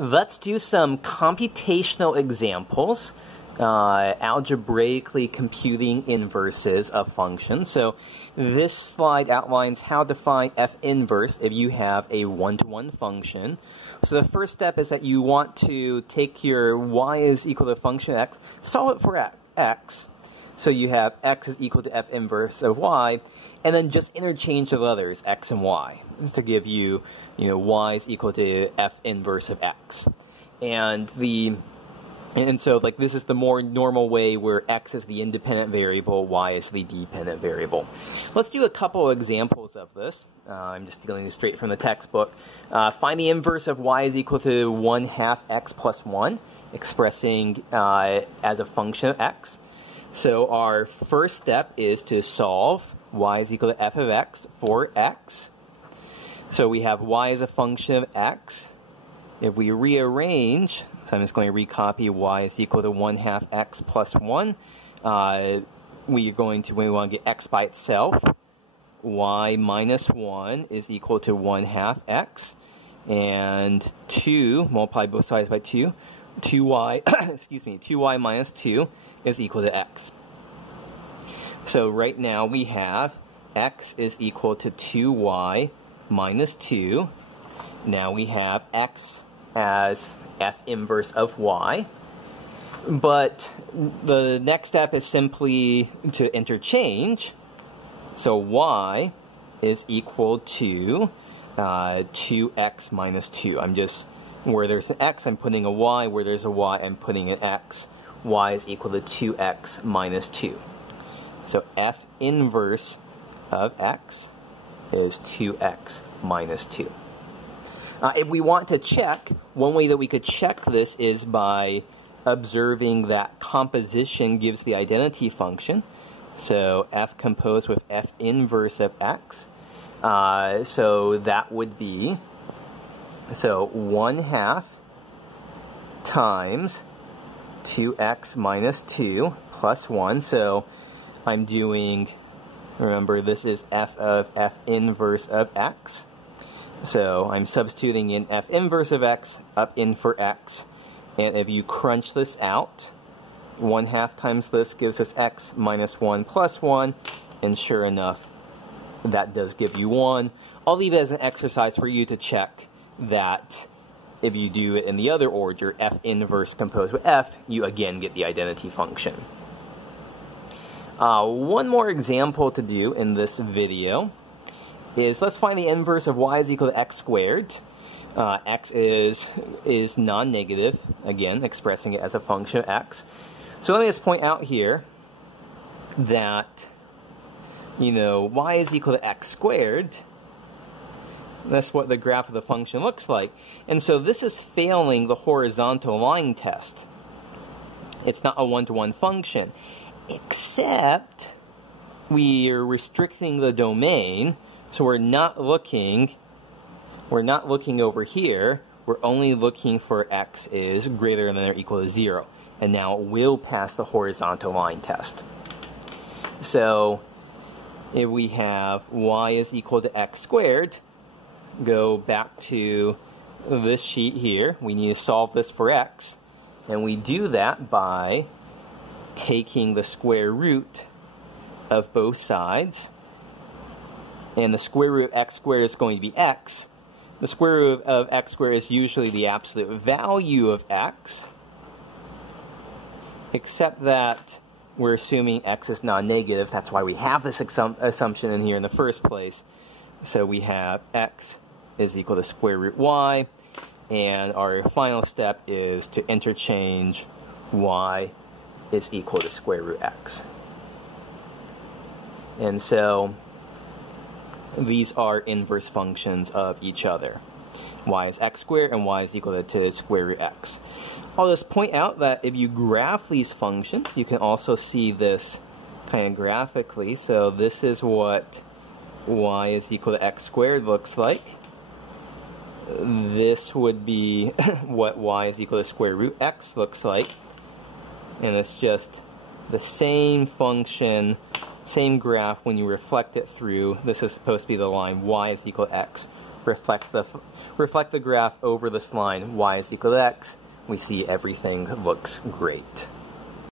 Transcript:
let's do some computational examples, algebraically computing inverses of functions. So this slide outlines how to find f inverse if you have a one-to-one function. So the first step is that you want to take your y is equal to function x, solve it for x. So you have x is equal to f inverse of y, and then just interchange the letters x and y to give you, y is equal to f inverse of x. And so like this is the more normal way where x is the independent variable, y is the dependent variable. Let's do a couple of examples of this. I'm just stealing this straight from the textbook. Find the inverse of y is equal to 1/2 x plus 1, expressing as a function of x. So our first step is to solve y is equal to f of x for x. So we have y as a function of x. If we rearrange, so I'm just going to recopy y is equal to 1/2 x plus 1. We want to get x by itself. Y minus 1 is equal to 1/2 x. And 2, multiply both sides by 2. 2y, excuse me, 2y minus 2 is equal to x. So right now we have x is equal to 2y minus 2. Now we have x as f inverse of y. But the next step is simply to interchange. So y is equal to 2x minus 2. Where there's an x, I'm putting a y. Where there's a y, I'm putting an x. Y is equal to 2x minus 2. So f inverse of x is 2x minus 2. If we want to check, one way that we could check this is by observing that composition gives the identity function. So f composed with f inverse of x. So that would be 1/2 times 2x minus 2 plus 1. So I'm doing, remember this is f of f inverse of x. So I'm substituting in f inverse of x up in for x. And if you crunch this out, 1/2 times this gives us x minus 1 plus 1. And sure enough, that does give you 1. I'll leave it as an exercise for you to check that if you do it in the other order, f inverse composed with f, you again get the identity function. One more example to do in this video is let's find the inverse of y is equal to x squared. X is non-negative, again, expressing it as a function of x. So let me just point out here that, y is equal to x squared. That's what the graph of the function looks like. And so this is failing the horizontal line test. It's not a one-to-one function, except we are restricting the domain. So we're not looking over here. We're only looking for x is greater than or equal to 0. And now it will pass the horizontal line test. So if we have y is equal to x squared, go back to this sheet here. We need to solve this for x. And we do that by taking the square root of both sides. And the square root of x squared is going to be x. The square root of x squared is usually the absolute value of x, except that we're assuming x is non-negative. That's why we have this assumption in here in the first place. So we have x is equal to square root y, and our final step is to interchange y is equal to square root x. And so these are inverse functions of each other. Y is x squared and y is equal to square root x. I'll just point out that if you graph these functions, you can also see this kind of graphically. So this is what y is equal to x squared looks like. This would be what y is equal to square root x looks like. And it's just the same function, same graph when you reflect it through. This is supposed to be the line y is equal to x. reflect the graph over this line, y is equal to x, we see everything looks great.